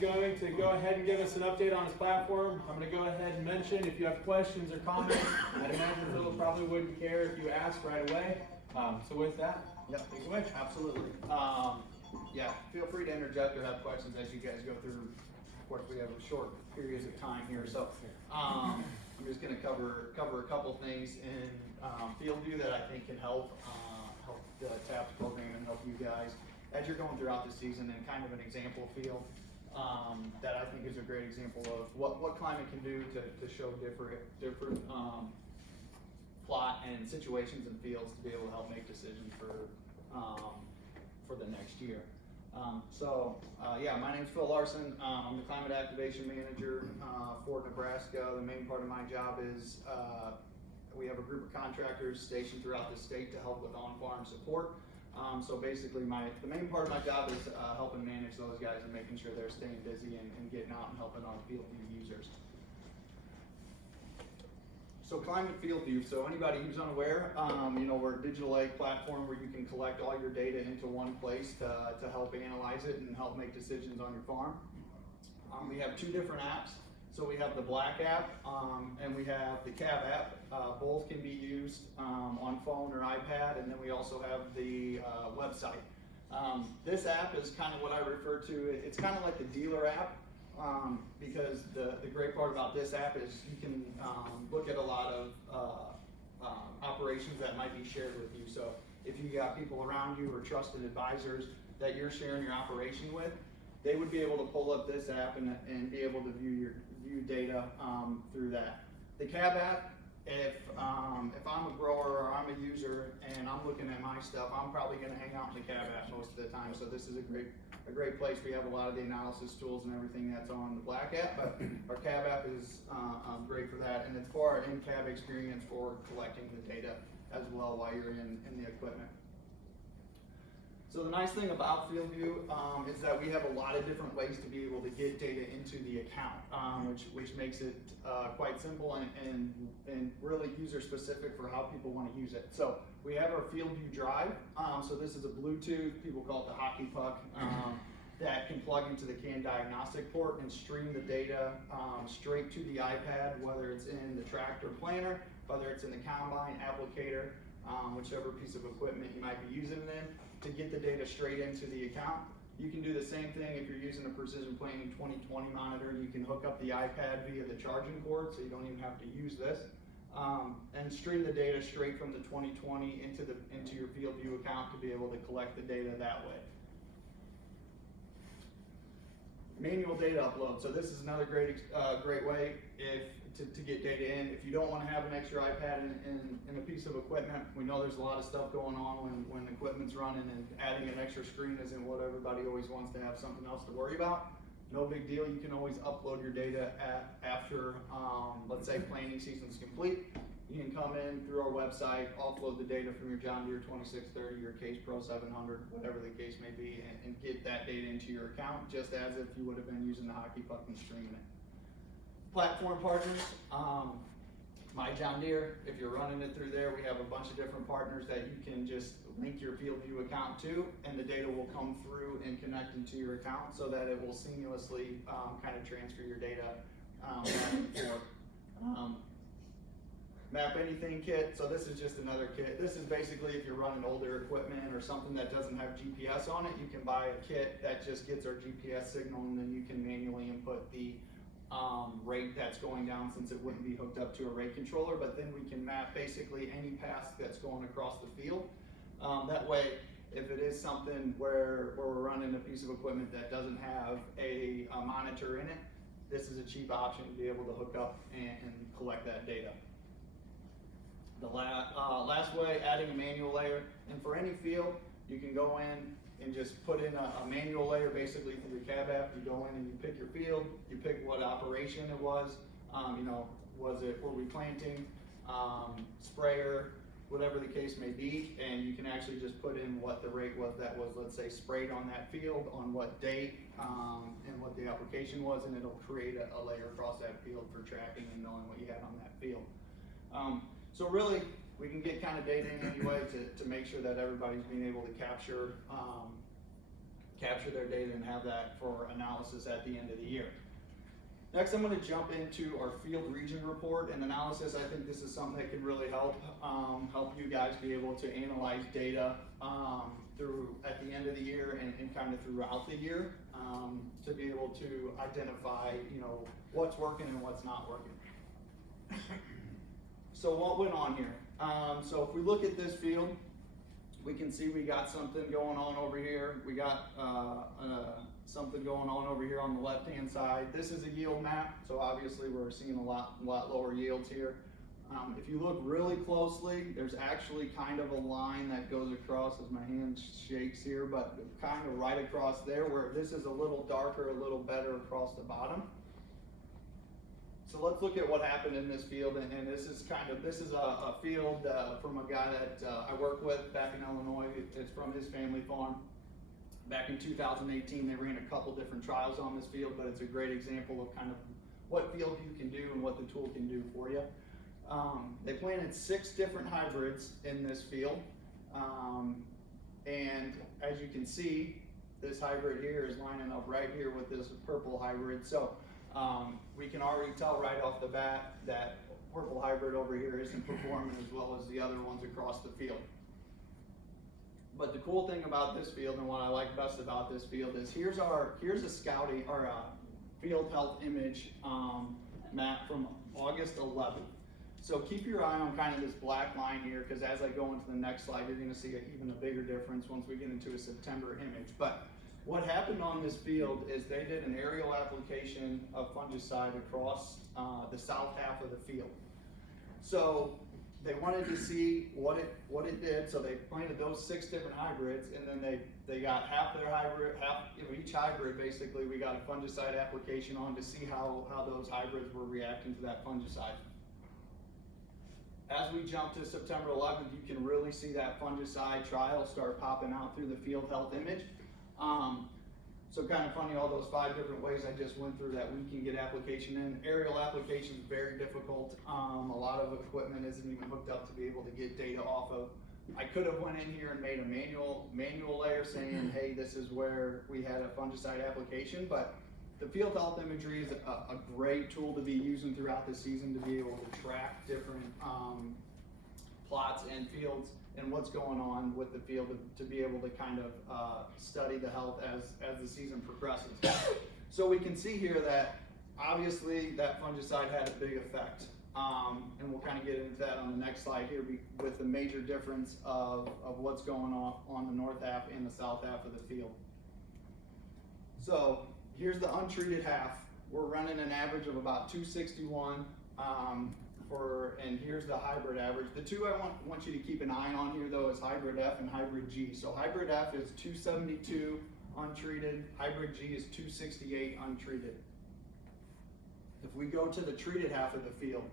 going to go ahead and give us an update on his platform. I'm going to go ahead and mention if you have questions or comments. I'd imagine Phillip probably wouldn't care if you asked right away. So with that, Yep, take it away. absolutely. Yeah, feel free to interject or have questions as you guys go through. Of course, we have a short periods of time here, so I'm just going to cover a couple things in FieldView that I think can help the TAPS program and help you guys as you're going throughout the season, and kind of an example field that I think is a great example of what climate can do to show different plot and situations and fields to be able to help make decisions for the next year. Yeah, my name's Phil Larsen. I'm the Climate Activation Manager for Nebraska. The main part of my job is we have a group of contractors stationed throughout the state to help with on-farm support. So basically the main part of my job is helping manage those guys and making sure they're staying busy and getting out and helping our FieldView users. So Climate FieldView, so anybody who's unaware, we're a digital ag platform where you can collect all your data into one place to help analyze it and help make decisions on your farm. We have two different apps. So we have the Black app and we have the Cab app. Both can be used on phone or iPad, and then we also have the website. This app is kind of what I refer to, it's kind of like the dealer app. Because the great part about this app is you can look at a lot of operations that might be shared with you. So if you got people around you or trusted advisors that you're sharing your operation with, they would be able to pull up this app and be able to view data through that. The Cab app, if I'm a grower or I'm a user and I'm looking at my stuff, I'm probably going to hang out in the Cab app most of the time. So this is a great place. We have a lot of the analysis tools and everything that's on the Black app, but our Cab app is great for that, and it's for our in-cab experience for collecting the data as well while you're in the equipment. So the nice thing about FieldView is that we have a lot of different ways to be able to get data into the account, which makes it quite simple and really user specific for how people want to use it. So we have our FieldView Drive. So this is a Bluetooth, people call it the hockey puck, that can plug into the CAN diagnostic port and stream the data straight to the iPad, whether it's in the tractor planter, whether it's in the combine applicator, whichever piece of equipment you might be using it in, to get the data straight into the account. You can do the same thing if you're using a Precision Planting 2020 monitor. You can hook up the iPad via the charging cord, so you don't even have to use this, and stream the data straight from the 2020 into your FieldView account to be able to collect the data that way. Manual data upload. So this is another great way to get data in. If you don't want to have an extra iPad in a piece of equipment, we know there's a lot of stuff going on when equipment's running, and adding an extra screen isn't what everybody always wants to have something else to worry about. No big deal. You can always upload your data after, let's say, planting season's complete. You can come in through our website, upload the data from your John Deere 2630, your Case Pro 700, whatever the case may be, and get that data into your account just as if you would have been using the hockey puck and streaming it. Platform partners, My John Deere, if you're running it through there, we have a bunch of different partners that you can just link your FieldView account to, and the data will come through and connect into your account so that it will seamlessly kind of transfer your data back and forth. Map Anything kit, so this is just another kit. This is basically if you're running older equipment or something that doesn't have GPS on it, you can buy a kit that just gets our GPS signal, and then you can manually input the rate that's going down, since it wouldn't be hooked up to a rate controller, but then we can map basically any path that's going across the field. That way, if it is something where we're running a piece of equipment that doesn't have a monitor in it, this is a cheap option to be able to hook up and collect that data. The last way, adding a manual layer, and for any field, you can go in and just put in a manual layer basically through the Cab app. You go in and you pick your field, you pick what operation it was, were we planting, sprayer, whatever the case may be, and you can actually just put in what the rate was that was, let's say, sprayed on that field, on what date, and what the application was, and it'll create a layer across that field for tracking and knowing what you had on that field. So really, we can get kind of data in anyway to make sure that everybody's being able to capture capture their data and have that for analysis at the end of the year. Next, I'm going to jump into our field region report and analysis. I think this is something that can really help you guys be able to analyze data through at the end of the year and kind of throughout the year to be able to identify, what's working and what's not working. So what went on here? So if we look at this field, we can see we got something going on over here. We got something going on over here on the left-hand side. This is a yield map, so obviously we're seeing a lot lower yields here. If you look really closely, there's actually kind of a line that goes across, as my hand shakes here, but kind of right across there, where this is a little darker, a little better across the bottom. So let's look at what happened in this field, and this is a field from a guy that I work with back in Illinois. It's from his family farm. Back in 2018, they ran a couple different trials on this field, but it's a great example of kind of what field you can do and what the tool can do for you. They planted 6 different hybrids in this field, and as you can see, this hybrid here is lining up right here with this purple hybrid. So we can already tell right off the bat that purple hybrid over here isn't performing as well as the other ones across the field. But the cool thing about this field, and what I like best about this field, is here's a scouting or a field health image map from August 11th. So keep your eye on kind of this black line here, because as I go into the next slide, you're going to see even a bigger difference once we get into a September image. But what happened on this field is they did an aerial application of fungicide across the south half of the field. So they wanted to see what it did, so they planted those 6 different hybrids, and then they got half their hybrid, half of each hybrid. Basically, we got a fungicide application on to see how those hybrids were reacting to that fungicide. As we jump to September 11th, you can really see that fungicide trial start popping out through the field health image. So kind of funny, all those 5 different ways I just went through that we can get application in. Aerial application is very difficult. A lot of equipment isn't even hooked up to be able to get data off of. I could have went in here and made a manual layer saying, hey, this is where we had a fungicide application, but the field health imagery is a great tool to be using throughout the season to be able to track different plots and fields and what's going on with the field to be able to kind of study the health as the season progresses. So we can see here that obviously that fungicide had a big effect. And we'll kind of get into that on the next slide here with the major difference of what's going on the north half and the south half of the field. So here's the untreated half. We're running an average of about 261 and here's the hybrid average. The two I want you to keep an eye on here though is hybrid F and hybrid G. So hybrid F is 272 untreated, hybrid G is 268 untreated. If we go to the treated half of the field,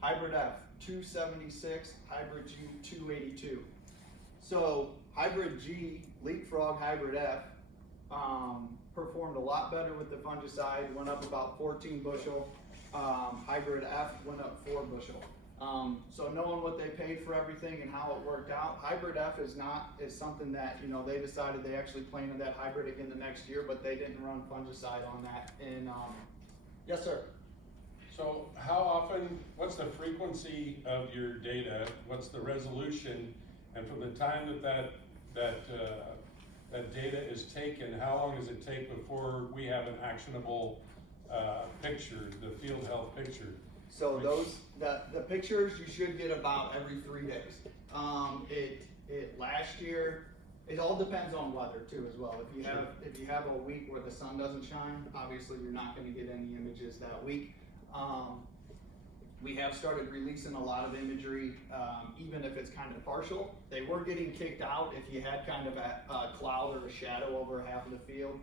hybrid F 276, hybrid G 282. So hybrid G, leapfrog hybrid F, performed a lot better with the fungicide, went up about 14 bushel. Hybrid F went up 4 bushel. So knowing what they paid for everything and how it worked out, hybrid F is something that, they decided they actually planted that hybrid again the next year, but they didn't run fungicide on that. And yes, sir. So how often, what's the frequency of your data? What's the resolution? And from the time that data is taken, how long does it take before we have an actionable picture, the field health picture? So the pictures you should get about every 3 days. Last year, it all depends on weather too as well. If you have a week where the sun doesn't shine, obviously you're not going to get any images that week. We have started releasing a lot of imagery, even if it's kind of partial. They were getting kicked out if you had kind of a cloud or a shadow over half of the field.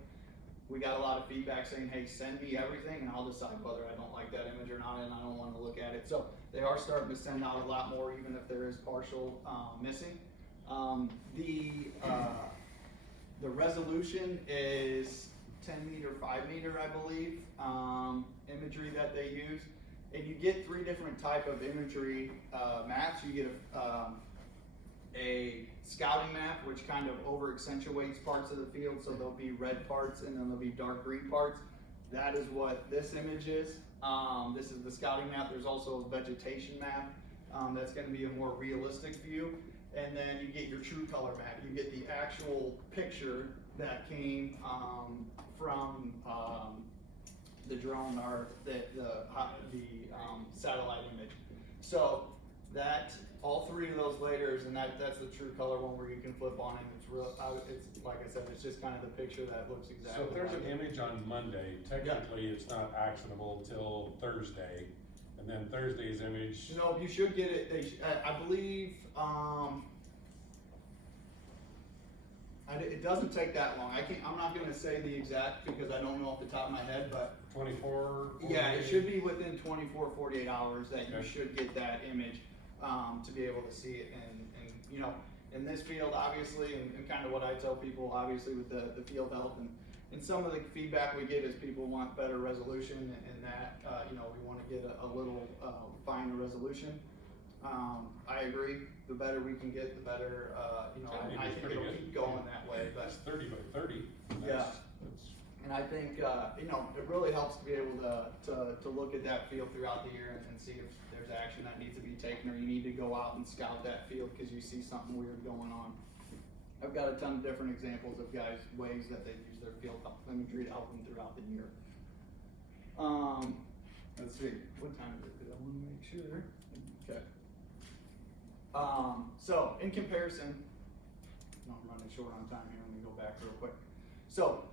We got a lot of feedback saying, hey, send me everything and I'll decide whether I don't like that image or not and I don't want to look at it. So they are starting to send out a lot more even if there is partial missing. The resolution is 10 meter, 5 meter, I believe, imagery that they use. And you get 3 different type of imagery maps. You get a scouting map, which kind of over accentuates parts of the field, so there'll be red parts and then there'll be dark green parts. That is what this image is. This is the scouting map. There's also a vegetation map. That's going to be a more realistic view. And then you get your true color map. You get the actual picture that came from the drone or the satellite image. So that all three of those layers, and that's the true color one where you can flip on it. It's real. It's like I said, it's just kind of the picture that looks exactly. So if there's like an image on Monday, technically it's not actionable till Thursday, and then Thursday's image. No, you should get it. I believe. It doesn't take that long. I'm not going to say the exact because I don't know off the top of my head, but 24. yeah, it should be within 24, 48 hours that you Okay. should get that image to be able to see it. And you know, in this field, obviously, and kind of what I tell people, obviously, with the field health and some of the feedback we get is people want better resolution, and that you know, we want to get a little finer resolution. I agree. The better we can get, the better. You know, Yeah, I it's think pretty it'll good. keep going that way. But It's 30 by 30. Yeah. That's- and I think you know, it really helps to be able to look at that field throughout the year and see if there's action that needs to be taken, or you need to go out and scout that field because you see something weird going on. I've got a ton of different examples of guys' ways that they use their field imagery to help them throughout the year. Let's see, what time is it? I want to make sure. Okay. So in comparison, I'm running short on time here. Let me go back real quick. So,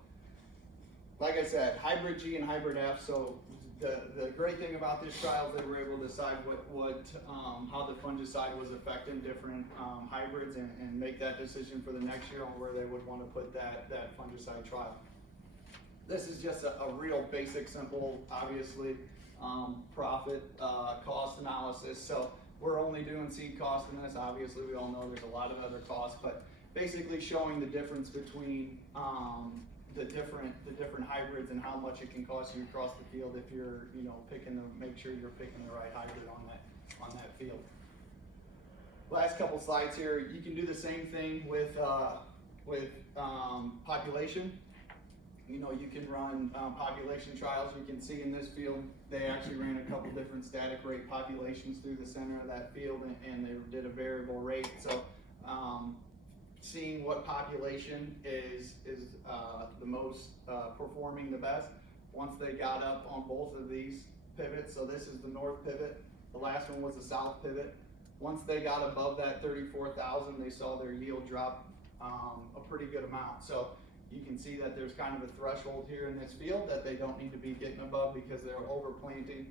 like I said, hybrid G and hybrid F. So the great thing about this trial is they were able to decide how the fungicide was affecting different hybrids and make that decision for the next year on where they would want to put that fungicide trial. This is just a real basic, simple, obviously, profit cost analysis. So we're only doing seed cost in this. Obviously, we all know there's a lot of other costs, but basically showing the difference between the different hybrids and how much it can cost you across the field if you're, you know, make sure you're picking the right hybrid on that field. Last couple slides here. You can do the same thing with population. You know, you can run population trials. You can see in this field, they actually ran a couple different static rate populations through the center of that field, and they did a variable rate. So seeing what population is the most performing the best. Once they got up on both of these pivots, so this is the north pivot, the last one was the south pivot. Once they got above that 34,000, they saw their yield drop a pretty good amount. So you can see that there's kind of a threshold here in this field that they don't need to be getting above because they're overplanting,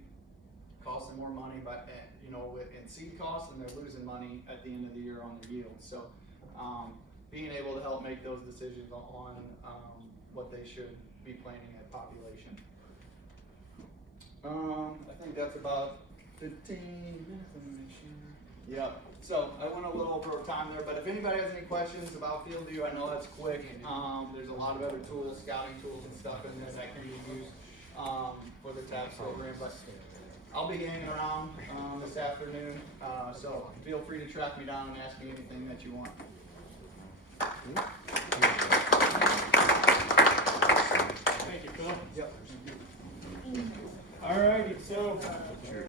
costing more money, but you know, in seed costs, and they're losing money at the end of the year on their yield. So being able to help make those decisions on what they should be planting at population. I think that's about 15 minutes. Let me make sure. Yep. So I went a little over time there, but if anybody has any questions about field view, I know that's quick. There's a lot of other tools, scouting tools and stuff in there that can be used for the TAPS program. But I'll be hanging around this afternoon, so feel free to track me down and ask me anything that you want. Thank you, Phil. Yep. All righty, so